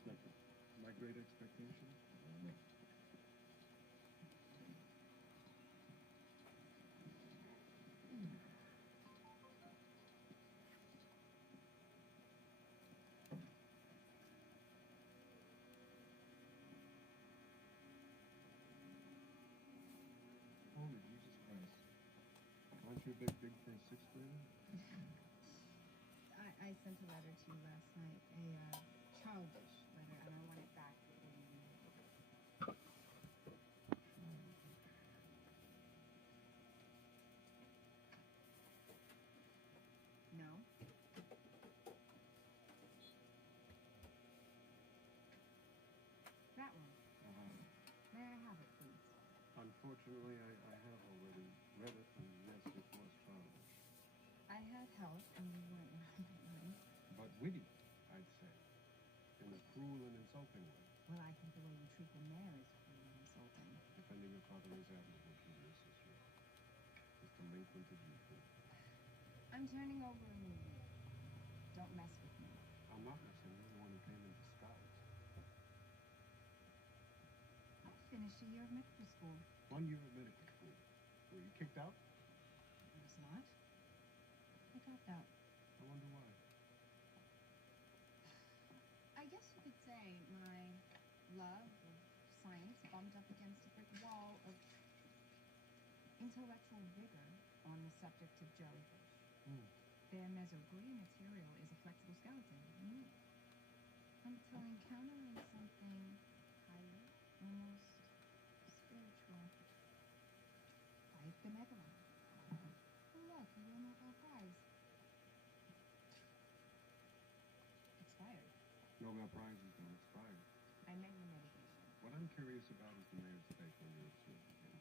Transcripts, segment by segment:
It's like my great expectation. Holy Jesus Christ. Aren't you a bit big for a sixth grader? I sent a letter to you last night, a childish letter, and I want it back before you leave. No? That one. May I have it, please? Unfortunately, I have already read it, and yes, it was childish. I had help, and you weren't mine. But witty, I'd say. In a cruel and insulting way. Well, I think the way you treat the mayor is cruel and insulting. Defending your father is admirable, Julia, sister. As delinquent as usual. I'm turning over a new leaf. Don't mess with me. I'm not missing you, the one who came in disguise. I finished a year of medical school. 1 year of medical school. Were you kicked out? I was not. I dropped out. I wonder why. I guess you could say my love of science bumped up against a brick wall of intellectual vigor on the subject of jellyfish. Their mesoglea material is a flexible skeleton, until I encounter something higher, almost spiritual, like the megalon. Look, a real Nobel Prize. Expired. Nobel Prizes don't expire. I meant your medication. What I'm curious about is the mayor's take when you observe him.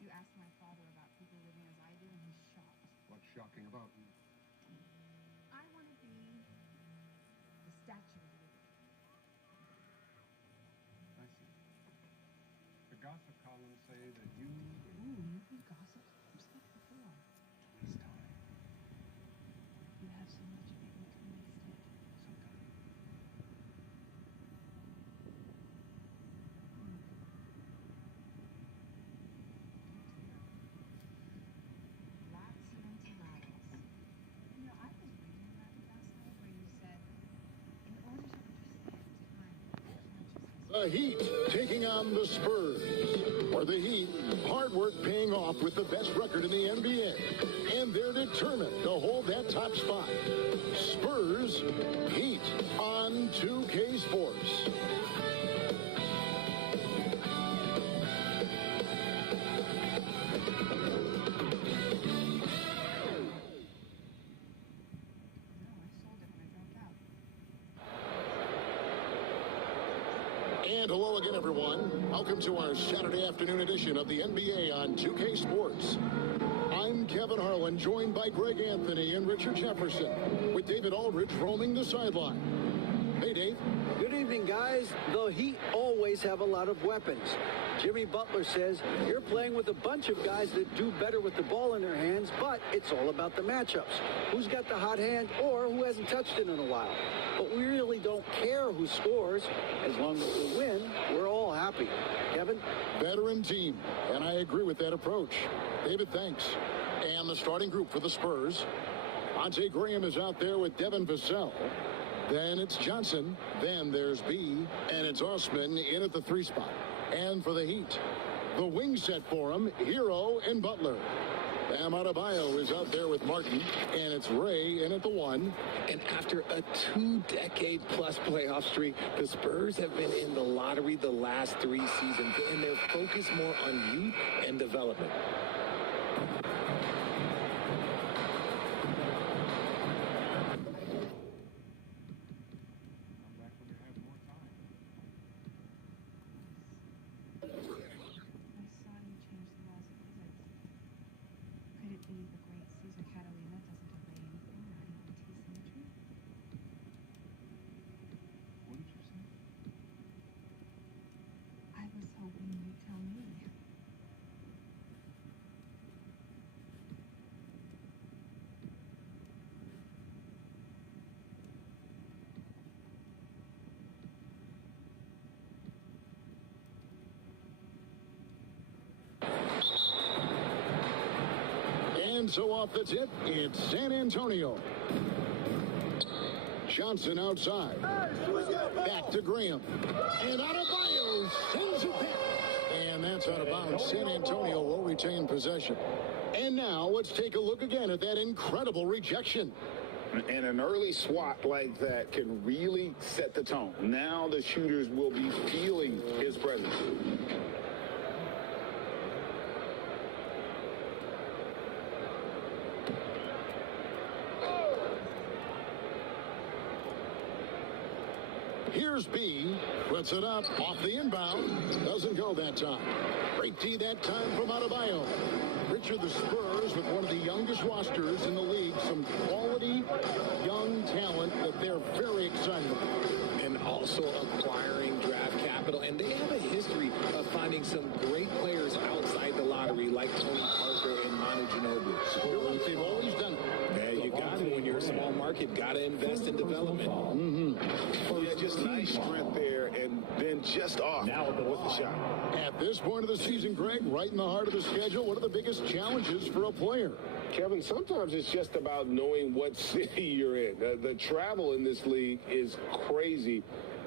You asked my father about people living as I do, and he's shocked. What's shocking about him? I want to be the statue of liberty. I see. The gossip columns say that you... Ooh, you can gossip. Who's that before? This time. You have so much of it, you can waste it. Sometime. Lots of enchiladas. You know, I was reading about you last night where you said, in order to understand time, The Heat taking on the Spurs. For the Heat, hard work paying off with the best record in the NBA. And they're determined to hold that top spot. Spurs, Heat on 2K Sports. And hello again, everyone. Welcome to our Saturday afternoon edition of the NBA on 2K Sports. I'm Kevin Harlan, joined by Greg Anthony and Richard Jefferson, with David Aldridge roaming the sideline. Hey, Dave. Good evening, guys. The Heat always have a lot of weapons. Jimmy Butler says you're playing with a bunch of guys that do better with the ball in their hands, but it's all about the matchups. Who's got the hot hand or who hasn't touched it in a while. But we really don't care who scores. As long as we win, we're all happy. Kevin? Veteran team, and I agree with that approach. David, thanks. And the starting group for the Spurs. Ante Graham is out there with Devin Vassell. Then it's Johnson. Then there's B. And it's Osman in at the 3 spot. And for the Heat, the wing set for him, Hero and Butler. Bam Adebayo is out there with Martin. And it's Ray in at the 1. And after a 2-decade-plus playoff streak, the Spurs have been in the lottery the last 3 seasons, and they're focused more on youth and development. I'm back when you have more time. I saw you change the laws of physics. Could it be the great Caesar Catalina doesn't obey anything, not even T-symmetry? What did you say? I was hoping you'd tell me. so off the tip, it's San Antonio. Johnson outside. Back to Graham. And Adebayo sends it back. And that's out of bounds. San Antonio will retain possession. And now let's take a look again at that incredible rejection. And an early swat like that can really set the tone. Now the shooters will be feeling his presence. Here's B. Puts it up off the inbound. Doesn't go that time. Great D that time from Adebayo. Richard, the Spurs with one of the youngest rosters in the league. Some quality young talent that they're very excited about. And also acquiring draft capital. And they have a history of finding some great players outside the lottery like Tony Parker and Manu Ginobili. They've always done it. Yeah, you got it when you're a small market. Got to invest in development. Yeah, just nice strength there, and then just off with the shot. At this point of the season, Greg, right in the heart of the schedule, what are the biggest challenges for a player? Kevin, sometimes it's just about knowing what city you're in. The travel in this league is crazy,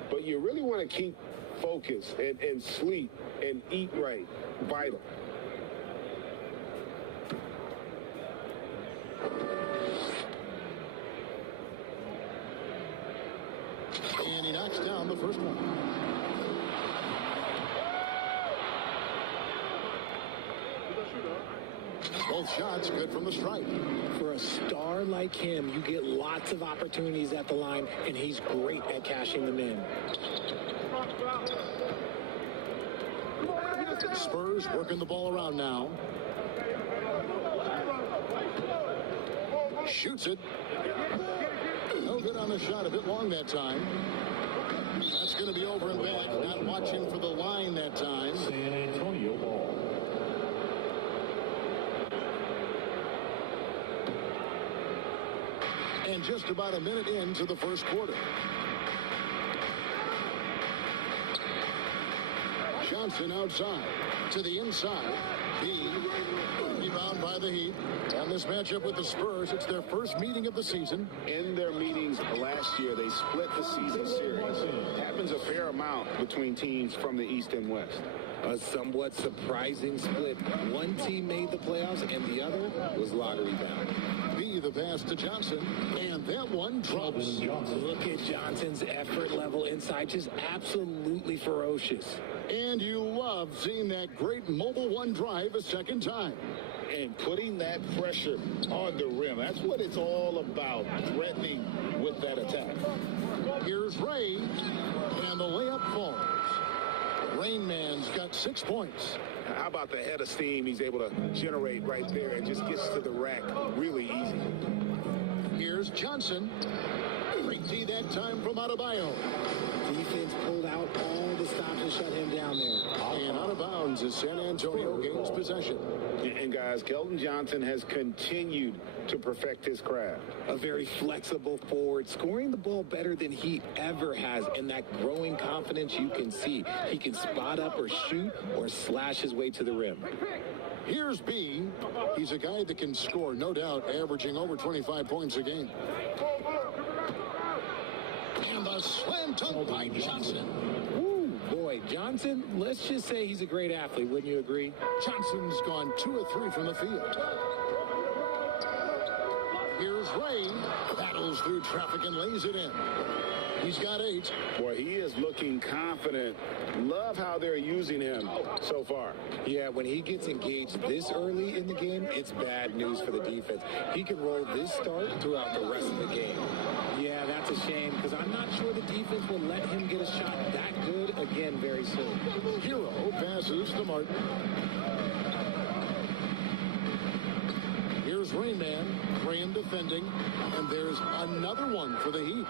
but you really want to keep focus and sleep and eat right. Vital. And he knocks down the first one. Both shots good from the stripe. For a star like him, you get lots of opportunities at the line, and he's great at cashing them in. Spurs working the ball around now. Shoots it. No good on the shot. A bit long that time. That's going to be over and back. Not watching for the line that time. San Antonio ball. And just about a minute into the first quarter. Johnson outside to the inside. B rebound by the Heat. And this matchup with the Spurs, it's their first meeting of the season. In their meetings last year, they split the season series. Happens a fair amount between teams from the East and West. A somewhat surprising split. One team made the playoffs, and the other was lottery bound. B the pass to Johnson. And that one drops. Look at Johnson's effort level inside. Just absolutely ferocious. And you love seeing that great mobile one drive a second time. And putting that pressure on the rim. That's what it's all about, threatening with that attack. Here's Ray, and the layup falls. Rain Man's got 6 points. How about the head of steam he's able to generate right there and just gets to the rack really easy. Here's Johnson. Great D that time from Adebayo. Defense pulled out all the stops to shut him down there. And out of bounds as San Antonio gains possession. And guys, Keldon Johnson has continued to perfect his craft. A very flexible forward, scoring the ball better than he ever has, and that growing confidence you can see. He can spot up or shoot or slash his way to the rim. Here's B. He's a guy that can score, no doubt, averaging over 25 points a game. And the slam dunk by Johnson. Ooh, boy, Johnson, let's just say he's a great athlete, wouldn't you agree? Johnson's gone 2 of 3 from the field. Here's Ray. Battles through traffic and lays it in. He's got 8. Boy, he is looking confident. Love how they're using him so far. Yeah, when he gets engaged this early in the game, it's bad news for the defense. He can roll this start throughout the rest of the game. Yeah, that's a shame because I'm not sure the defense will let him get a shot that good again very soon. Hero passes to Martin. Here's Rainman. Graham defending. And there's another one for the Heat.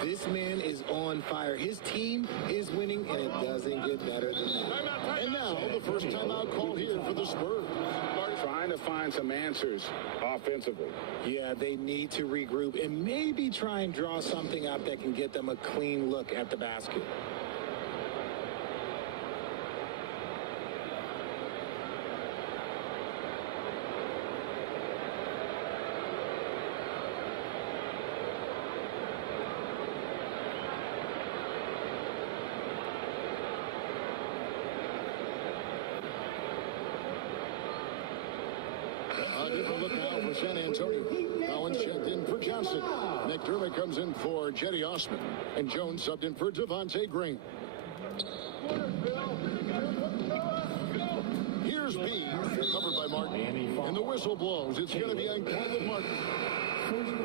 This man is on fire. His team is winning, and it doesn't get better than that. And now the first timeout call here for the Spurs. Trying to find some answers offensively. Yeah, they need to regroup and maybe try and draw something up that can get them a clean look at the basket. A different look now for San Antonio. Collins checked in for Johnson. McDermott comes in for Jetty Osman. And Jones subbed in for Devontae Green. Here's B, covered by Martin. And the whistle blows. It's going to be on Caleb Martin.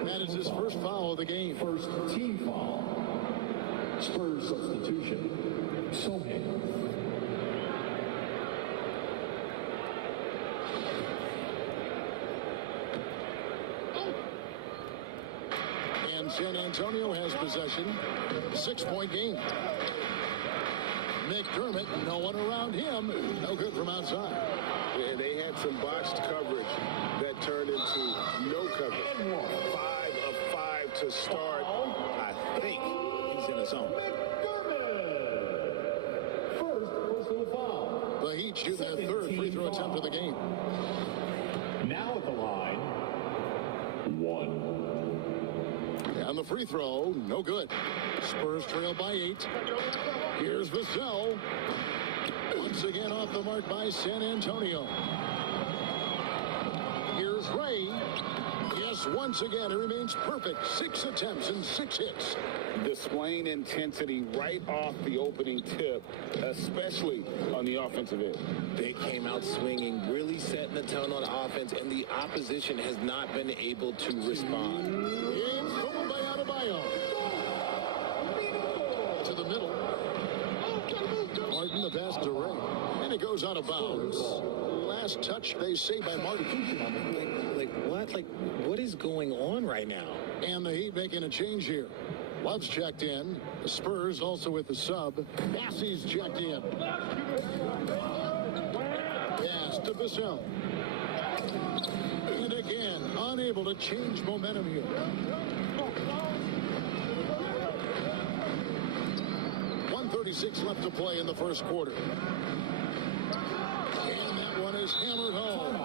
That is his first foul of the game. First team foul. Spurs substitution. Sohe. And San Antonio has possession. 6-point game. McDermott, no one around him. No good from outside. Yeah, they had some botched coverage that turned into no coverage. 5 of 5 to start. I think he's in the zone. First personal foul. The Heat shoot their third free throw attempt of the game. Now at the line, 1. And the free throw, no good. Spurs trail by 8. Here's Vassell. Once again off the mark by San Antonio. Here's Ray. Yes, once again, it remains perfect. 6 attempts and 6 hits. Displaying intensity right off the opening tip, especially on the offensive end. They came out swinging, really setting the tone on offense, and the opposition has not been able to respond. It's stolen by Adebayo. To the middle. Martin, the pass to Ray. And it goes out of bounds. Last touch, they say, by Martin. What is going on right now? And the Heat making a change here. Love's checked in. The Spurs also with the sub. Bassey's checked in. Pass to Vassell. And again, unable to change momentum here. 1:36 left to play in the first quarter. And that one is hammered home.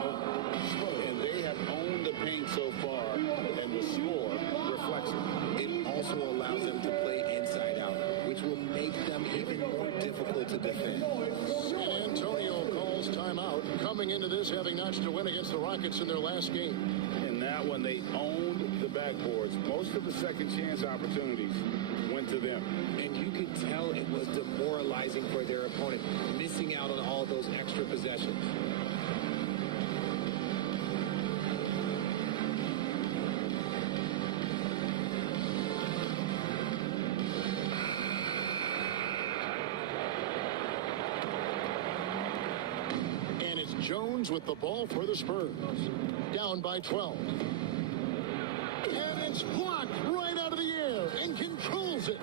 And they have owned the paint so far, and the score reflects it. It also allows them to play inside out, which will make them even more difficult to defend. San Antonio calls timeout, coming into this having notched a win against the Rockets in their last game. In that one, they owned the backboards. Most of the second chance opportunities went to them. And you could tell it was demoralizing for their opponent, missing out on all those extra possessions. Jones with the ball for the Spurs. Down by 12. And it's blocked right out of the air and controls it.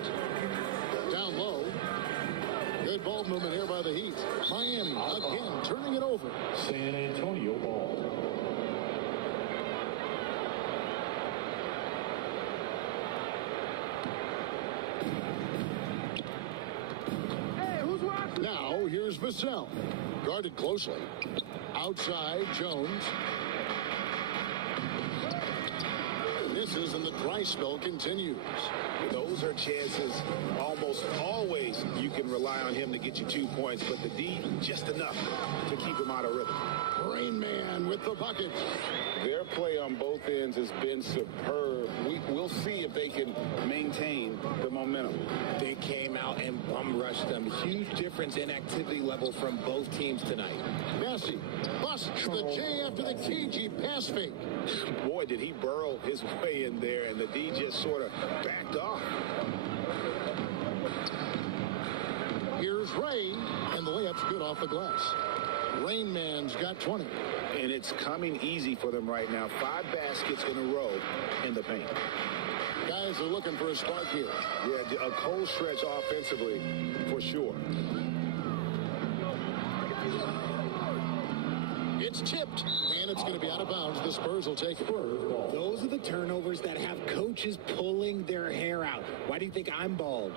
Down low. Good ball movement here by the Heat. Miami again turning it over. San Antonio ball. Now here's Vassell. Guarded closely. Outside, Jones. Misses, and the dry spell continues. Those are chances almost always you can rely on him to get you 2 points, but the D, just enough to keep him out of rhythm. Rain Man with the bucket. Their play on both ends has been superb. We'll see if they can maintain the momentum. They came out and bum rushed them. Huge difference in activity level from both teams tonight. Messi busts the J after the cagey pass fake. Boy, did he burrow his way in there, and the D just sort of backed off. Here's Ray, and the layup's good off the glass. Rain Man's got 20. And it's coming easy for them right now. 5 baskets in a row in the paint. Guys are looking for a spark here. Yeah, a cold stretch offensively, for sure. It's tipped, and it's going to be out of bounds. The Spurs will take it. Those are the turnovers that have coaches pulling their hair out. Why do you think I'm bald?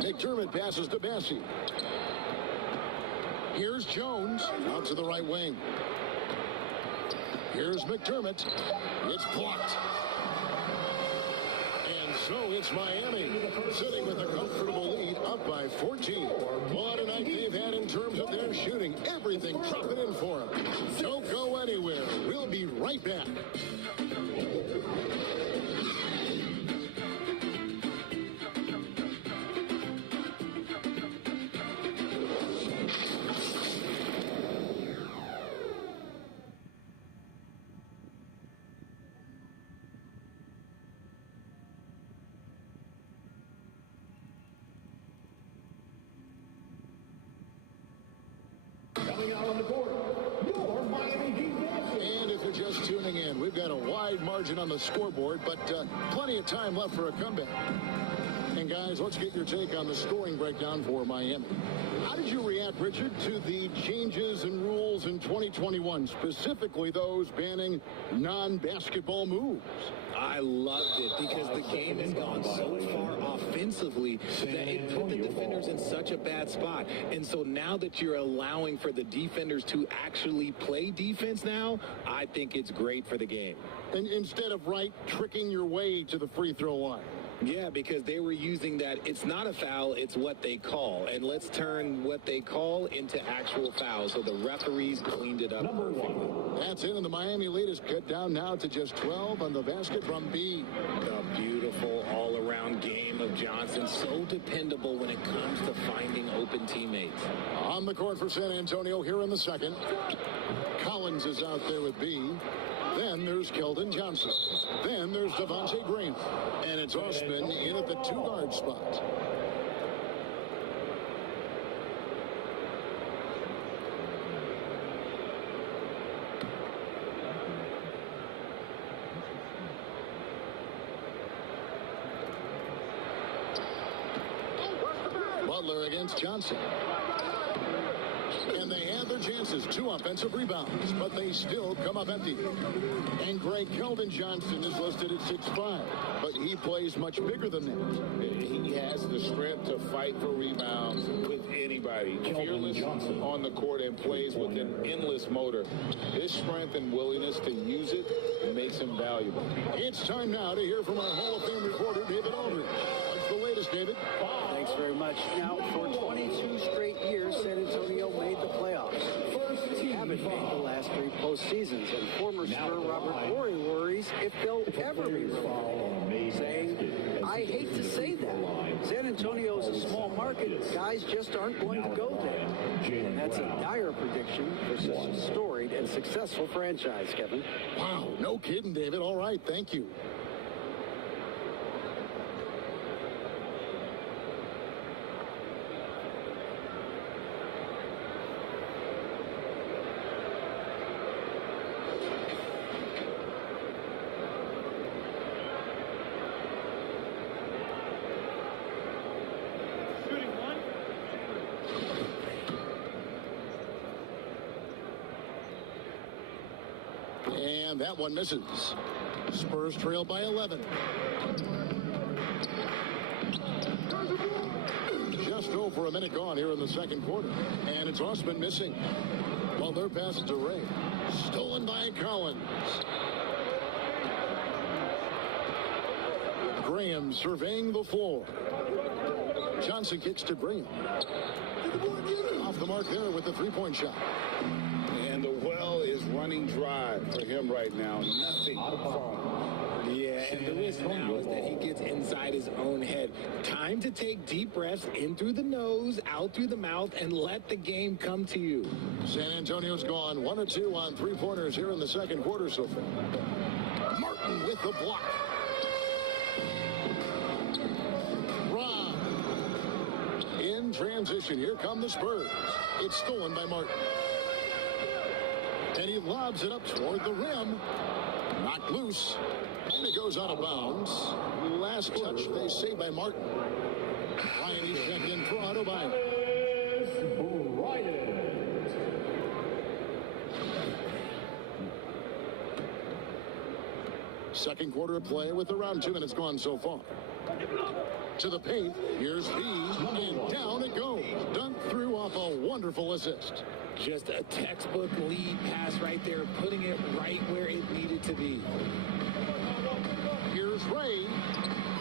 McDermott passes to Bassey. Here's Jones out to the right wing. Here's McDermott. It's blocked. And so it's Miami sitting with a comfortable lead up by 14. What a night they've had in terms of their shooting. Everything dropping in for them. Don't go anywhere. We'll be right back. Coming out on the court, your Miami Heat Dancers. And if you're just tuning in, we've got a wide margin on the scoreboard, but plenty of time left for a comeback. And guys, let's get your take on the scoring breakdown for Miami. How did you react, Richard, to the changes in rules in 2021, specifically those banning non-basketball moves? I loved it because the game has gone so far offensively that it put the defenders in such a bad spot. And so now that you're allowing for the defenders to actually play defense now, I think it's great for the game. And instead of tricking your way to the free throw line. Yeah, because they were using that it's not a foul, it's what they call. And let's turn what they call into actual fouls. So the referees cleaned it up perfectly. That's it, and the Miami lead is cut down now to just 12 on the basket from B. The beautiful all-around game of Johnson. So dependable when it comes to finding open teammates. On the court for San Antonio here in the second. Collins is out there with B. Then there's Keldon Johnson. Then there's Devontae Graham. And it's Osman in at the two-guard spot. Butler against Johnson. And they had their chances, 2 offensive rebounds, but they still come up empty. And Greg Keldon Johnson is listed at 6'5", but he plays much bigger than that. He has the strength to fight for rebounds with anybody. Fearless on the court and plays with an endless motor. His strength and willingness to use it makes him valuable. It's time now to hear from our Hall of Fame reporter, David Aldridge. What's the latest, David? Thanks very much. Now, for 22 straight years, San Antonio made the playoffs. They haven't made the last 3 postseasons, and former Spur Robert Horry worries if they'll ever be relegated, saying, I hate to say that. San Antonio is a small market. Guys just aren't going to go there. And that's a dire prediction for such a storied and successful franchise, Kevin. Wow, no kidding, David. All right, thank you. And that one misses. Spurs trail by 11. Just over a minute gone here in the second quarter. And it's Osman missing. Well, their pass to Ray. Stolen by Collins. Graham surveying the floor. Johnson kicks to Graham. Off the mark there with the three-point shot. And the well is running dry for him right now. Nothing from Yeah, and the risk now is that he gets inside his own head. Time to take deep breaths in through the nose, out through the mouth, and let the game come to you. San Antonio's gone 1 of 2 on three-pointers here in the second quarter so far. Martin with the block. Rob. In transition, here come the Spurs. It's stolen by Martin. And he lobs it up toward the rim. Knocked loose. And it goes out of bounds. Last touch, they say, by Martin. Ryan is checked in for Autobahn. Second quarter of play with around 2 minutes gone so far. To the paint. Here's V, and down it goes. Dunked through off a wonderful assist. Just a textbook lead pass right there, putting it right where it needed to be. Here's Ray.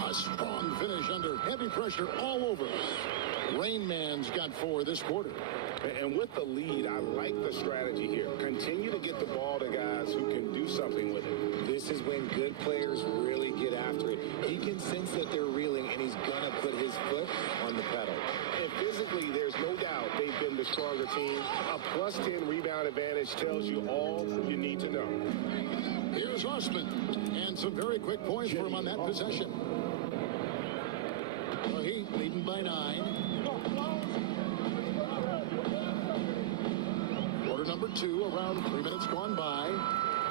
A strong finish under heavy pressure all over. Rain Man's got 4 this quarter. And with the lead, I like the strategy here. Continue to get the ball to guys who can do something with it. This is when good players really get after it. He can sense that they're reeling, and he's going to put his foot on the pedal. And physically, there's no doubt they've been the stronger team. A plus 10 rebound advantage tells you all you need to know. Here's Osman. And some very quick points for him on that possession. The Heat leading by 9. Quarter number 2, around 3 minutes gone by.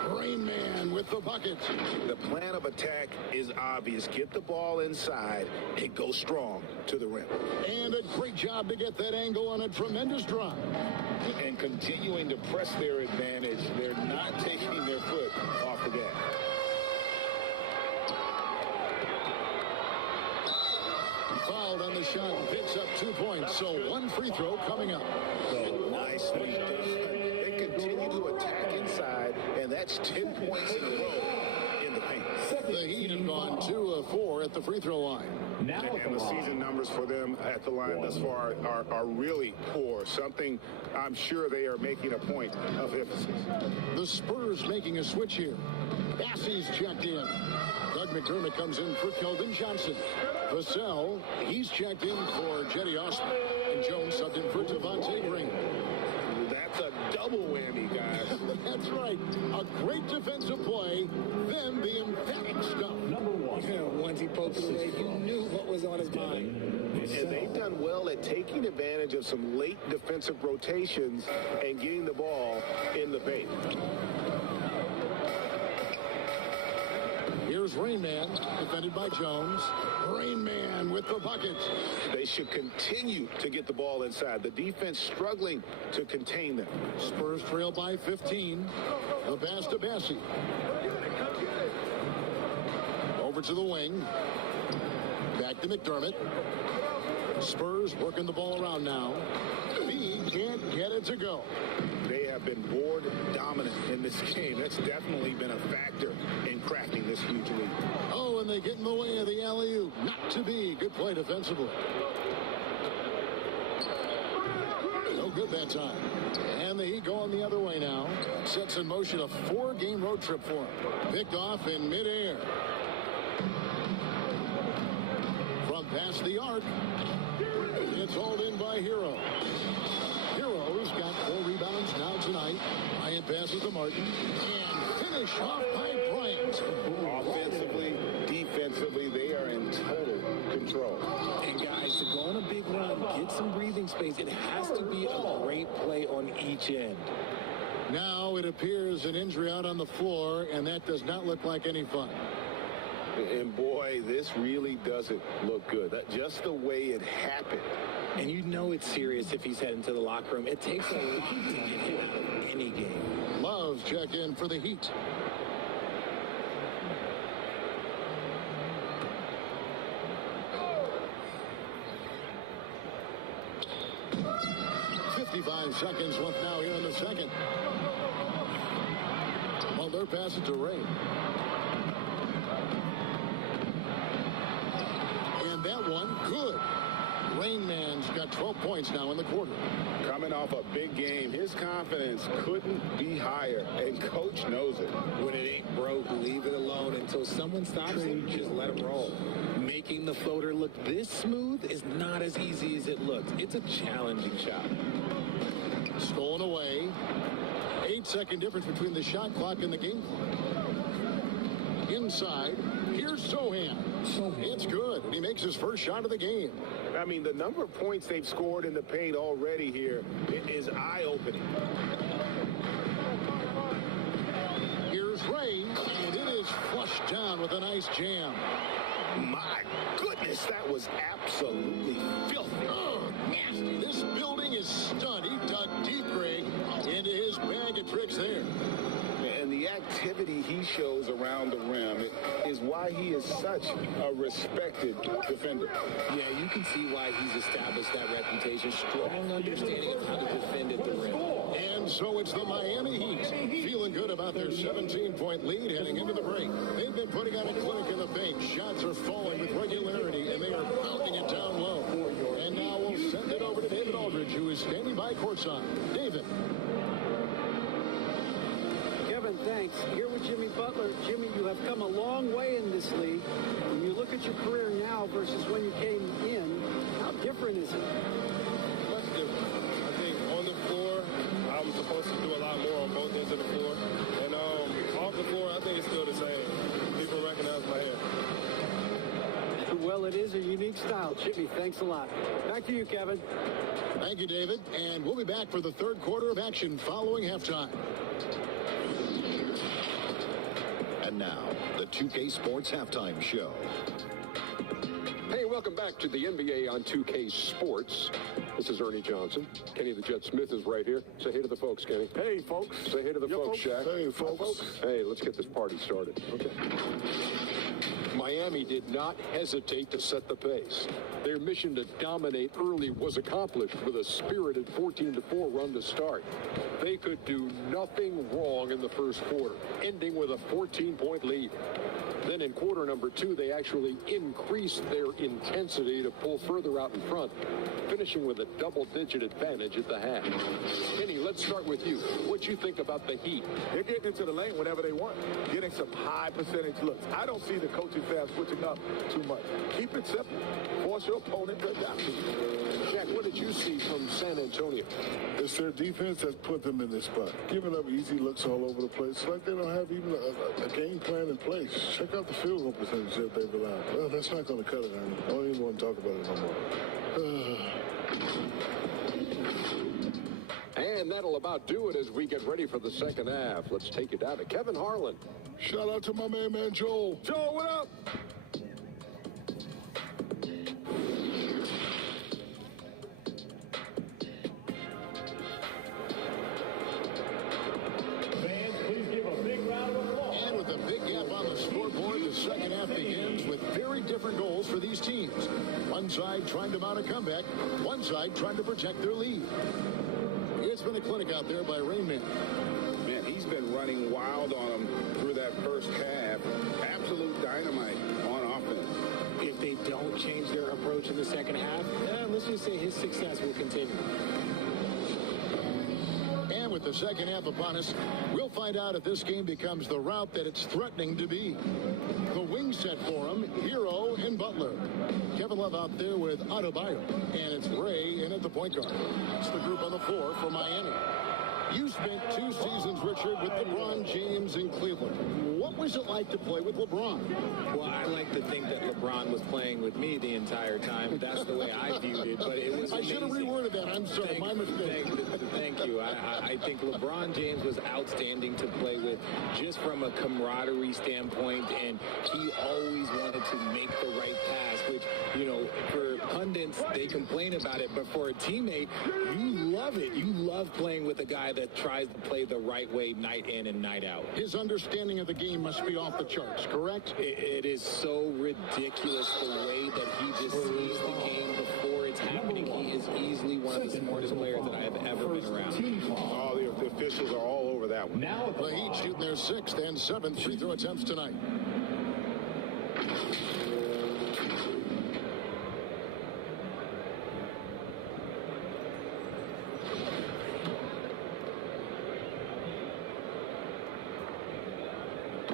Rain Man with the bucket. The plan of attack is obvious. Get the ball inside and go strong to the rim. And a great job to get that angle on a tremendous drive. And continuing to press their advantage. They're not taking their foot off the gas. Fouled on the shot, picks up 2 points. So 1 free throw coming up. Nicely done. They continue to attack inside, and that's 10 points in a row in the paint. The Heat have gone 2 of 4 at the free throw line. And the season numbers for them at the line thus far are really poor. Something I'm sure they are making a point of emphasis. The Spurs making a switch here. Bassey's checked in. Doug McDermott comes in for Keldon Johnson. Vassell, he's checked in for Jetty Osman. And Jones subbed in for Devontae Green. That's a double whammy, guys. That's right. A great defensive play, then the emphatic stuff. Yeah, once he poked it away, you knew what was on his mind. And they've done well at taking advantage of some late defensive rotations and getting the ball in the paint. Here's Rain Man, defended by Jones. Rain Man with the bucket. They should continue to get the ball inside. The defense struggling to contain them. Spurs trail by 15. The pass to Bassey. Over to the wing. Back to McDermott. Spurs working the ball around now. B can't get it to go. They have been board dominant in this game. That's definitely been a factor in cracking this huge lead. Oh, and they get in the way of the alley-oop. Not to be. Good play defensively. No good that time. And the Heat going the other way now. Sets in motion a 4-game road trip for him. Picked off in midair. From past the arc. It's hauled in by Hero. Hero's got 4 rebounds now tonight. Bryant passes to Martin. And finish off by Bryant. Offensively, defensively, they are in total control. And guys, to go on a big run, get some breathing space, it has to be a great play on each end. Now it appears an injury out on the floor, and that does not look like any fun. And boy, this really doesn't look good. Just the way it happened. And you know it's serious if he's heading to the locker room. It takes a lot to get him out of any game. Love check in for the Heat. .55 seconds left now here in the second. Mulder passes to Ray. And that one, good. Rain Man's got 12 points now in the quarter. Coming off a big game, his confidence couldn't be higher, and coach knows it. When it ain't broke, leave it alone until someone stops him. Just let him roll. Making the floater look this smooth is not as easy as it looks. It's a challenging shot. Stolen away. 8-second difference between the shot clock and the game clock. Inside, here's Sohan. It's good. He makes his first shot of the game. I mean, the number of points they've scored in the paint already here is eye-opening. Here's Ray, and it is flushed down with a nice jam. My goodness, that was absolutely filthy. Oh, nasty. This building is stunned. He dug deep, Greg, into his bag of tricks there. and the activity he shows around the rim is why he is such a respected defender. Yeah, you can see why he's established that reputation. Strong understanding of how to defend at the rim. And so it's the Miami Heat feeling good about their 17-point lead heading into the break. They've been putting on a clinic in the paint. Shots are falling with regularity, and they are pounding it down low. And now we'll send it over to David Aldridge, who is standing by courtside. David. Kevin, thanks. Here with Jimmy Butler. Jimmy, you have come a long way in this league. When you look at your career now versus when you came in, how different is it? Much different. I think on the floor, I'm supposed to do a lot more on both ends of the floor. And off the floor, I think it's still the same. People recognize my hair. Well, it is a unique style. Jimmy, thanks a lot. Back to you, Kevin. Thank you, David. And we'll be back for the third quarter of action following halftime. And now, the 2K Sports Halftime Show. Hey, welcome back to the NBA on 2K Sports. This is Ernie Johnson. Kenny the Jet Smith is right here. Say hey to the folks, Kenny. Hey, folks. Say hey to the folks, Shaq. Hey, folks. Hey, let's get this party started. Okay. Miami did not hesitate to set the pace. Their mission to dominate early was accomplished with a spirited 14-4 run to start. They could do nothing wrong in the first quarter, ending with a 14-point lead. Then in quarter number 2, they actually increased their intensity to pull further out in front, finishing with a double-digit advantage at the half. Kenny, let's start with you. What you think about the Heat? They're getting into the lane whenever they want, getting some high percentage looks. I don't see the coaching staff switching up too much. Keep it simple. Force your opponent to adapt to you. Jack, what did you see from San Antonio? It's their defense that's put them in this spot. Giving up easy looks all over the place. It's like they don't have even a game plan in place. Check out the field goal percentage that they've allowed. Well, that's not going to cut it, Ernie. I don't even want to talk about it no more. And that'll about do it as we get ready for the second half. Let's take it down to Kevin Harlan. Shout out to my man Joel. Joe, what up? And with a big gap on the scoreboard, the second half begins with very different goals for these teams. One side trying to mount a comeback, one side trying to protect their lead. It's been a clinic out there by Rain Man. Man, he's been running wild on them through that first half. Absolute dynamite on offense. If they don't change their approach in the second half, let's just say his success will continue. And with the second half upon us, we'll find out if this game becomes the route that it's threatening to be. The wing set for him, Hero and Butler. Kevin Love out there with Adebayo. And it's Ray in at the point guard. That's the group on the floor for Miami. You spent 2 seasons, Richard, with LeBron James in Cleveland. What was it like to play with LeBron? Well, I like to think that LeBron was playing with me the entire time. That's the way I viewed it, but it was amazing. I should have reworded that. I'm sorry. My mistake. Thank you. I think LeBron James was outstanding to play with just from a camaraderie standpoint, and he always wanted to make the right pass, which, you know, for pundits, they complain about it, but for a teammate, you love it. You love playing with a guy that tries to play the right way night in and night out. His understanding of the game must be off the charts, correct? It is so ridiculous the way that he just sees the game before it's happening. He is easily one of the smartest players that I have ever been around. Oh, the officials are all over that one. Now the Heat shooting their 6th and 7th free throw attempts tonight.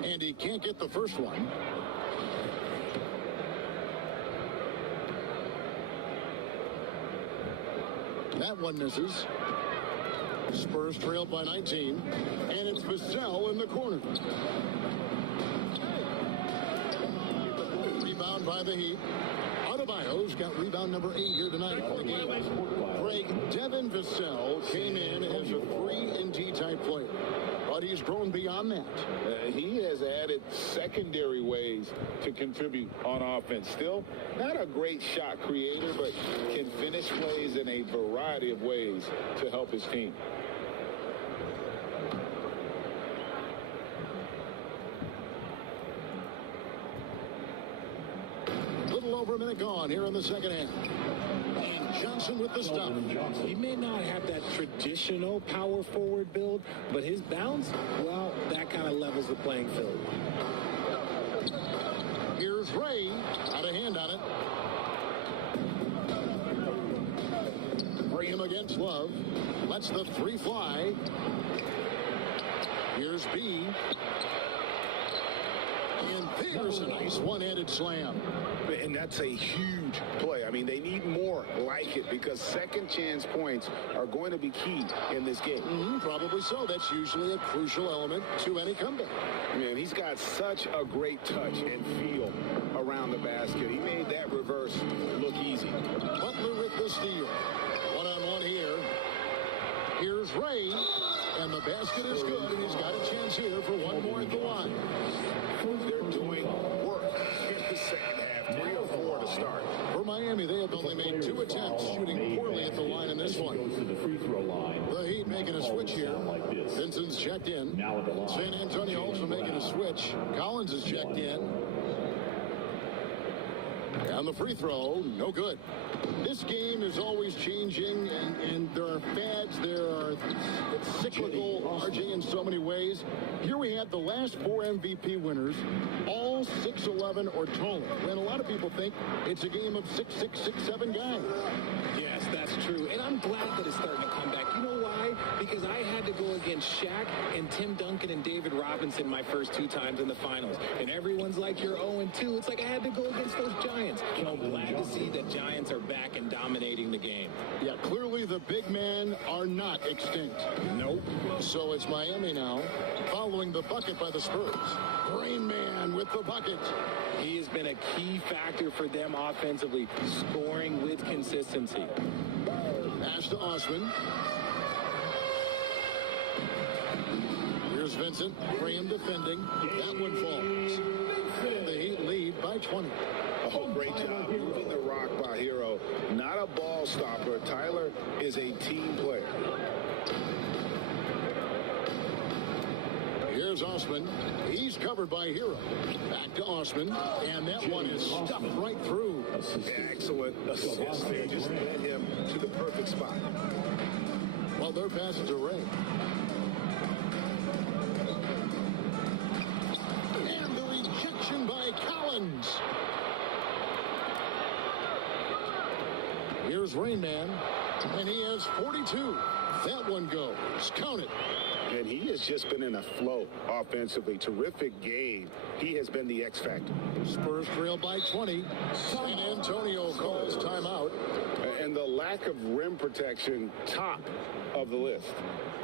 And he can't get the first one. That one misses. Spurs trail by 19. And it's Vassell in the corner. Rebound by the Heat. Adebayo's got rebound number 8 here tonight for the game. Greg, Devin Vassell came in as a 3-and-D type player. But he's grown beyond that. He has added secondary ways to contribute on offense. Still not a great shot creator, but can finish plays in a variety of ways to help his team. over a minute gone here in the second half. And Johnson with the stop. He may not have that traditional power forward build, but his bounce, well, that kind of levels the playing field. Here's Ray. Out of hand on it. Graham against Love. Lets the three fly. Here's B. And there's a nice one-handed slam. And that's a huge play. I mean, they need more like it because second chance points are going to be key in this game. Probably so. That's usually a crucial element to any comeback. Man, he's got such a great touch and feel around the basket. He made that reverse look easy. Butler with the steal. One-on-one here. Here's Ray. And the basket is good. And he's got a chance here for one more at the line. They're doing work in the second half. 3 or 4 to start. For Miami, they have only made 2 attempts, shooting poorly at the line in this one. The Heat making a switch here. Vincent's checked in. San Antonio also making a switch. Collins is checked in. And the free throw, no good. This game is always changing, and there are fads, it's cyclical, RJ, in so many ways. Here we have the last 4 MVP winners, all 6'11" or taller. And a lot of people think it's a game of 6'6", 6'7" guys. Yes, that's true. And I'm glad that it's starting to come back. You know why? Because I had to go against Shaq and Tim Duncan and David Robinson my first 2 times in the finals. And everyone's like, you're 0-2. It's like I had to go against those Giants. And I'm glad to see that Giants are back and dominating the game. Yeah, clearly the big men are not extinct. Nope. So it's Miami now, following the bucket by the Spurs. Rain Man with the bucket. He has been a key factor for them offensively, scoring with consistency. Pass to Osman. Here's Vincent. Graham defending. That one falls. The Heat lead by 20. Oh, great job moving the rock by Hero. Not a ball stopper. Tyler is a team player. Here's Osman. He's covered by Hero. Back to Osman. And that one is stuffed right through. Excellent assist there. Just led him to the perfect spot. Well, their pass to Ray. And the rejection by Collins. Here's Rain Man. And he has 42. That one goes. Count it. And he has just been in a flow offensively. Terrific game. He has been the X factor. Spurs trail by 20. San Antonio calls timeout. And the lack of rim protection, top of the list.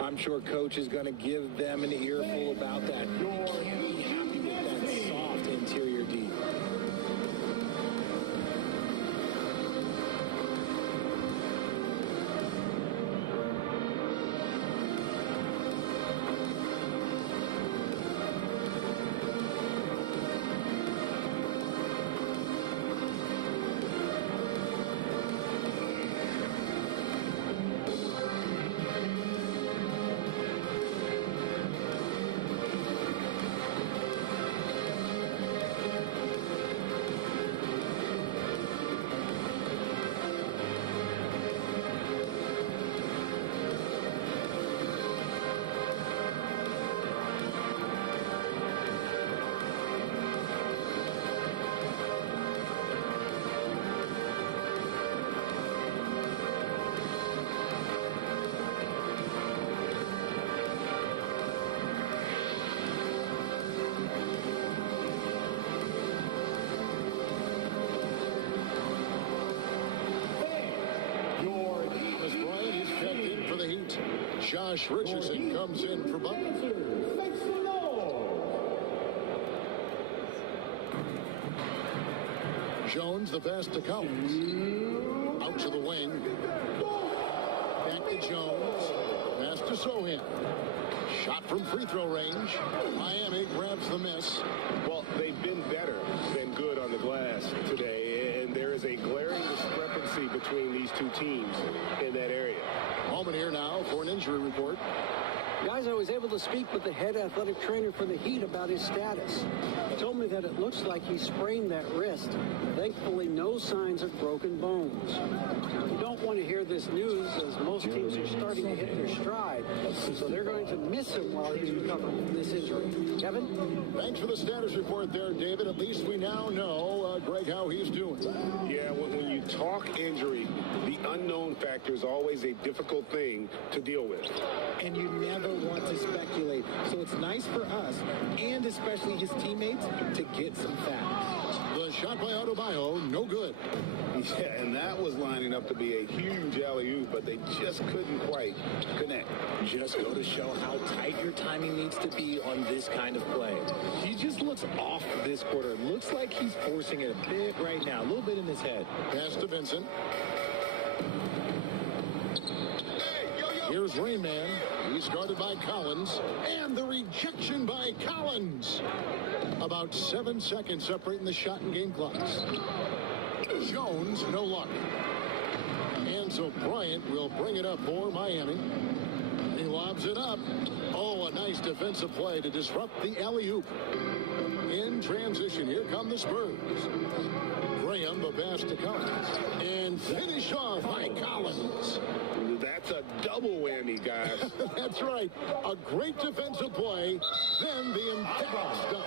I'm sure Coach is going to give them an earful about that. You can't be happy with that soft interior D. Josh Richardson comes in for Butler. Jones, the pass to Collins. Out to the wing. Back to Jones. Pass to Sohan. Shot from free throw range. Miami grabs the miss. Well, they've been better than good on the glass today, and there is a glaring discrepancy between these two teams in that area. Moment here now for an injury report. Guys, I was able to speak with the head athletic trainer for the Heat about his status. He told me that it looks like he sprained that wrist. Thankfully, no signs of broken bones. You don't want to hear this news, as most teams are starting to hit their stride, so they're going to miss him while he's recovering from this injury. Kevin? Thanks for the status report there, David. At least we now know, Greg, how he's doing. Yeah, when you talk injury, the unknown factor is always a difficult thing to deal with. And you never want to speculate. So it's nice for us, and especially his teammates, to get some facts. The shot by Adebayo, no good. Yeah, and that was lining up to be a huge alley-oop, but they just couldn't quite connect. Just go to show how tight your timing needs to be on this kind of play. He just looks off this quarter. Looks like he's forcing it a bit right now, a little bit in his head. Pass to Vincent. Here's Rainman. He's guarded by Collins. And the rejection by Collins. About 7 seconds separating the shot and game clocks. Jones, no luck. And so Bryant will bring it up for Miami. He lobs it up. Oh, a nice defensive play to disrupt the alley-oop. In transition, here come the Spurs. Graham, the pass to Collins. And finish off by Collins. That's a double whammy, guys. That's right. A great defensive play. Then the emphatic stop.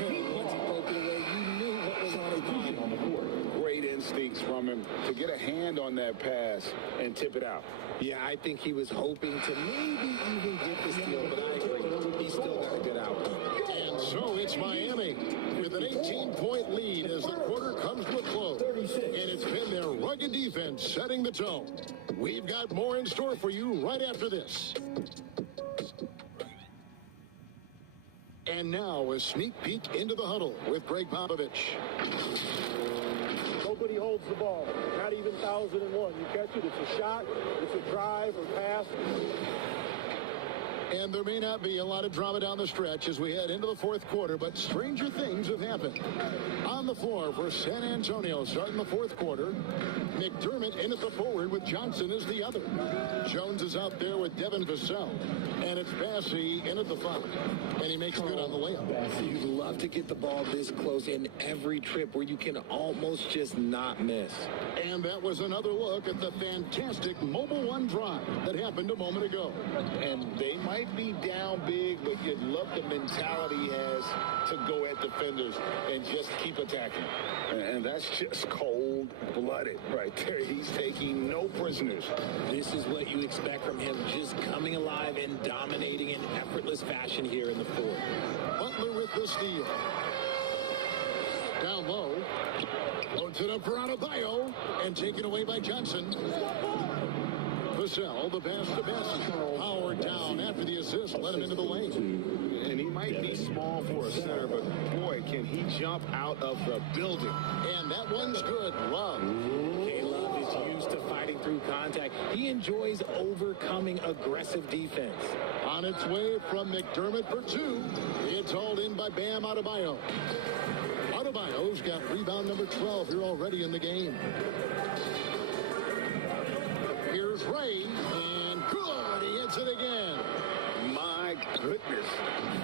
Once he broke it away, you knew what was on his mind on the court. Great instincts from him to get a hand on that pass and tip it out. Yeah, I think he was hoping to maybe even get the steal, but I agree. He still got a good outcome. And so it's Miami with an 18-point lead as the quarter comes to a close. And it's been their rugged defense setting the tone. We've got more in store for you right after this. And now a sneak peek into the huddle with Greg Popovich. Nobody holds the ball. Not even 1,001. You catch it, it's a shot, it's a drive or pass. And there may not be a lot of drama down the stretch as we head into the fourth quarter, but stranger things have happened. On the floor for San Antonio starting the fourth quarter, McDermott in at the forward with Johnson as the other. Jones is out there with Devin Vassell. And it's Bassey in at the foul. And he makes good on the layup. You'd love to get the ball this close in every trip where you can almost just not miss. And that was another look at the fantastic Mobile One drive that happened a moment ago. And they might be down big, but you'd love the mentality he has to go at defenders and just keep attacking. And that's just cold-blooded right there. He's taking no prisoners. This is what you expect from him, just coming alive and dominating in effortless fashion here in the fourth. Butler with the steal. Down low. Loads it up for Adebayo and taken away by Johnson. Vassell, the pass to Bassey. Howard down after the assist, let him into the lane. And he might be small for a center, but boy, can he jump out of the building. And that one's good. Love. K-Love is used to fighting through contact. He enjoys overcoming aggressive defense. On its way from McDermott for two. It's hauled in by Bam Adebayo. Adebayo's got rebound number 12 here already in the game. Here's Ray, and good, he hits it again. My goodness,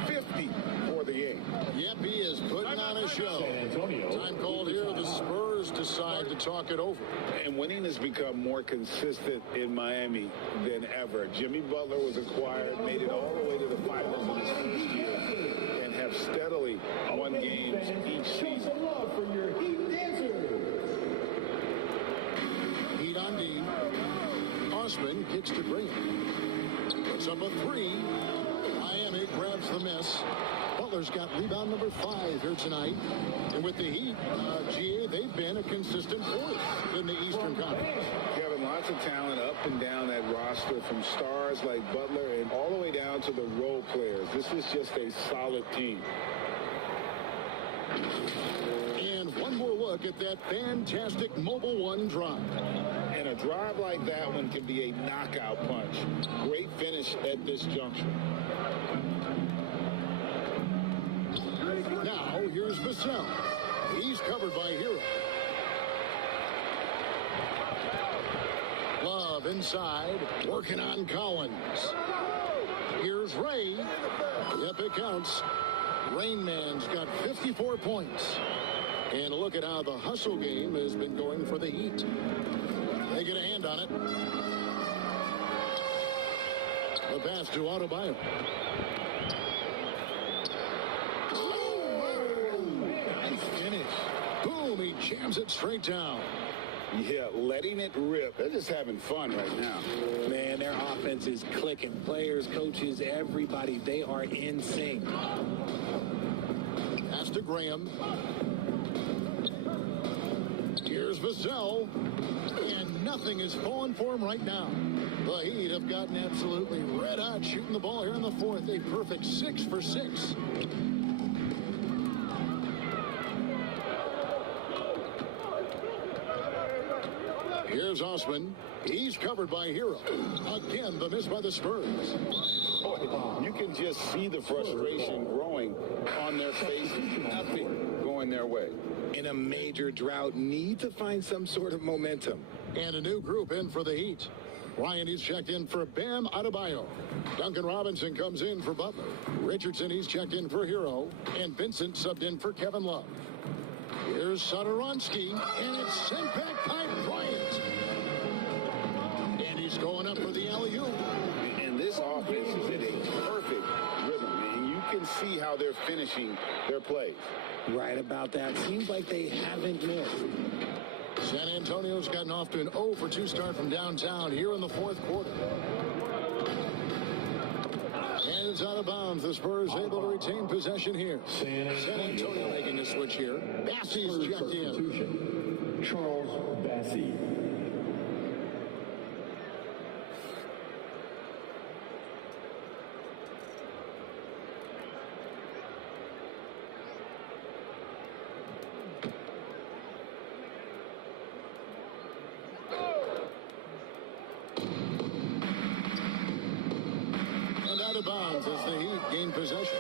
50 for the game. Yep, he is putting on a show. Time called here, the Spurs decide to talk it over. And winning has become more consistent in Miami than ever. Jimmy Butler was acquired, made it all the way to the finals in his first year, and have steadily won games each season. Heat on D. Osman kicks to Graham. Puts up a three. Miami grabs the miss. Butler's got rebound number 5 here tonight. And with the Heat, GA, they've been a consistent force in the Eastern Conference. Kevin, lots of talent up and down that roster, from stars like Butler and all the way down to the role players. This is just a solid team. And one more look at that fantastic Mobile One drive. And a drive like that one can be a knockout punch. Great finish at this juncture. Now, here's Vassell. He's covered by Hero. Love inside, working on Collins. Here's Ray. Yep, it counts. Rain Man's got 54 points. And look at how the hustle game has been going for the Heat. They get a hand on it. The pass to Adebayo. Nice finish. Boom, he jams it straight down. Yeah, letting it rip. They're just having fun right now. Man, their offense is clicking. Players, coaches, everybody, they are in sync. Pass to Graham. Here's Vassell. And nothing is falling for him right now. The Heat have gotten absolutely red hot shooting the ball here in the fourth. A perfect 6 for 6. Here's Osman. He's covered by Hero. Again, the miss by the Spurs. Boy, you can just see the frustration growing on their face. Nothing going their way. In a major drought, need to find some sort of momentum. And a new group in for the Heat. Ryan, he's checked in for Bam Adebayo. Duncan Robinson comes in for Butler. Richardson, he's checked in for Hero. And Vincent subbed in for Kevin Love. Here's Satoransky, and it's sent back by Bryant. And he's going up for the alley-oop. And this offense is in a perfect rhythm, and you can see how they're finishing their plays. Right about that. Seems like they haven't missed. San Antonio's gotten off to an 0 for 2 start from downtown here in the fourth quarter. And it's out of bounds. The Spurs able to retain possession here. San Antonio making the switch here. Bassey's checked in. Charles Bassey. And out of bounds as the Heat gain possession.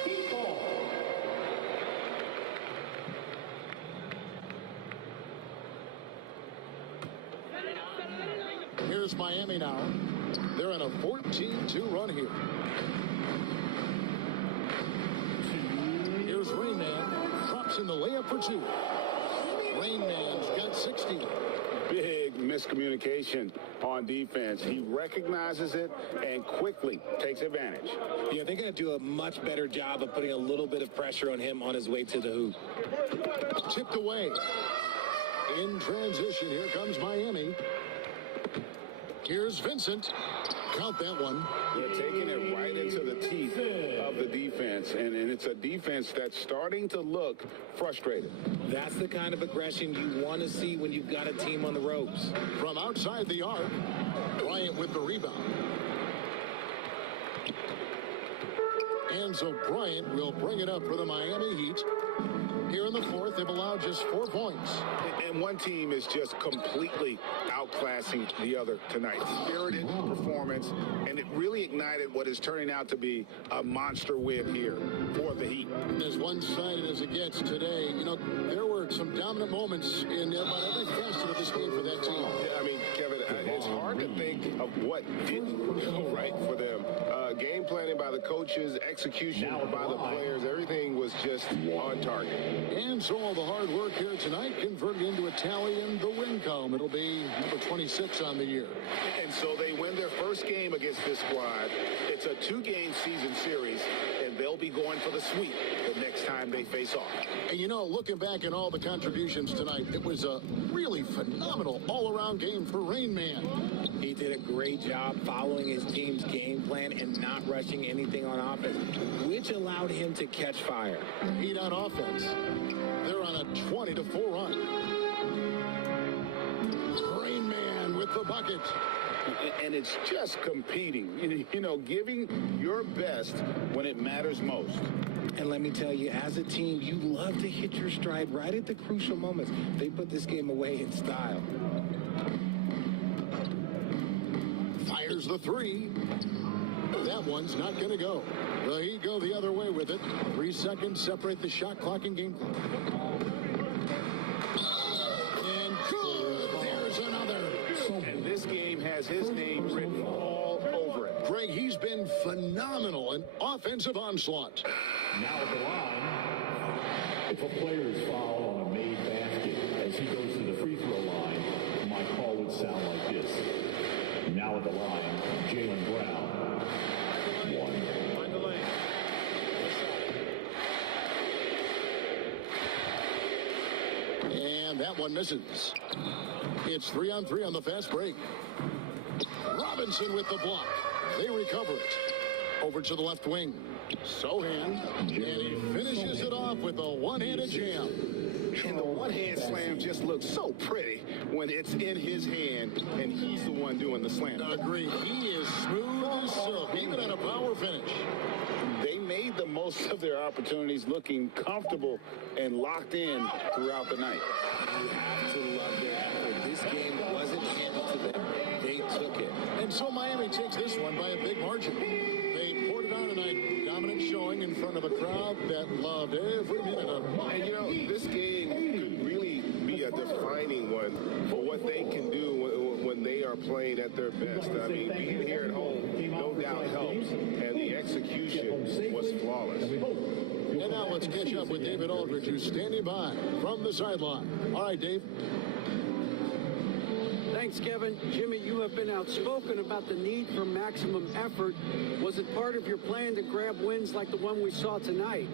Here's Miami now. They're in a 14-2 run here. Here's Rain Man. Drops in the layup for 2. Rain Man's got 60. Big miscommunication on defense. He recognizes it and quickly takes advantage. Yeah, they're going to do a much better job of putting a little bit of pressure on him on his way to the hoop. Tipped away. In transition, here comes Miami. Here's Vincent. Count that one. They're taking it right into the teeth of the defense, and it's a defense that's starting to look frustrated. That's the kind of aggression you want to see when you've got a team on the ropes. From outside the arc, Bryant with the rebound. And so Bryant will bring it up for the Miami Heat. Here in the fourth, they've allowed just 4 points. And one team is just completely outclassing the other tonight. Spirited performance, and it really ignited what is turning out to be a monster win here for the Heat. As one-sided as it gets today, you know, there were some dominant moments in about every facet of this game for that team. Yeah, I mean, Kevin, it's hard to think of what didn't go right for them. Game planning by the coaches, execution by the players, everything was just on target. And so all the hard work here tonight converted into a tally in the win column. It'll be number 26 on the year. And so they win their first game against this squad. It's a 2-game season series, and they'll be going for the sweep the next time they face off. And you know, looking back at all the contributions tonight, it was a really phenomenal all-around game for Rain Man. He did a great job following his team's game plan and not rushing anything on offense, which allowed him to catch fire. Heat on offense. They're on a 20-4 run. Rain Man with the bucket. And it's just competing, you know, giving your best when it matters most. And let me tell you, as a team, you love to hit your stride right at the crucial moments. They put this game away in style. Fires the 3. That one's not going to go. The Heat go the other way with it. 3 seconds separate the shot clock and game clock. And good. There's another. And this game has his name written all over it. Greg, he's been phenomenal in offensive onslaught. Now at the line, it's a player's foul on a made basket. And that one misses. It's 3-on-3 on the fast break. Robinson with the block. They recover it. Over to the left wing. Sohan. And he finishes it off with a one-handed jam. And the one-hand slam just looks so pretty when it's in his hand and he's the one doing the slam. Agreed. He is smooth as silk, even at a power finish. They made the most of their opportunities, looking comfortable and locked in throughout the night. You have to love their effort. This game wasn't handed to them. They took it. And so Miami takes this one by a big margin. They poured it on tonight. Dominant showing in front of a crowd that loved every minute of it. And, you know, this game could really be a defining one for what they can do when they are playing at their best. I mean, being here at home, no doubt helps. And the execution was flawless. And now let's catch up with David Aldridge, who's standing by from the sideline. All right, Dave. Thanks, Kevin. Jimmy, you have been outspoken about the need for maximum effort. Was it part of your plan to grab wins like the one we saw tonight?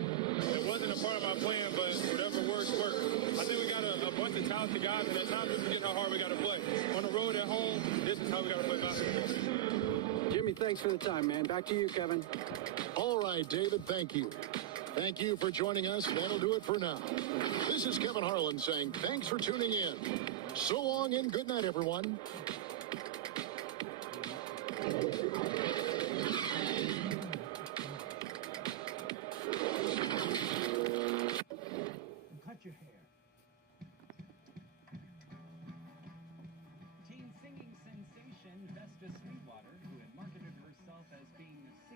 It wasn't a part of my plan, but whatever works, works. I think we got a bunch of talented guys, and at times we forget how hard we got to play. On the road, at home, this is how we got to play basketball. Jimmy, thanks for the time, man. Back to you, Kevin. All right, David, thank you. Thank you for joining us. That'll do it for now. This is Kevin Harlan saying thanks for tuning in. So long and good night, everyone.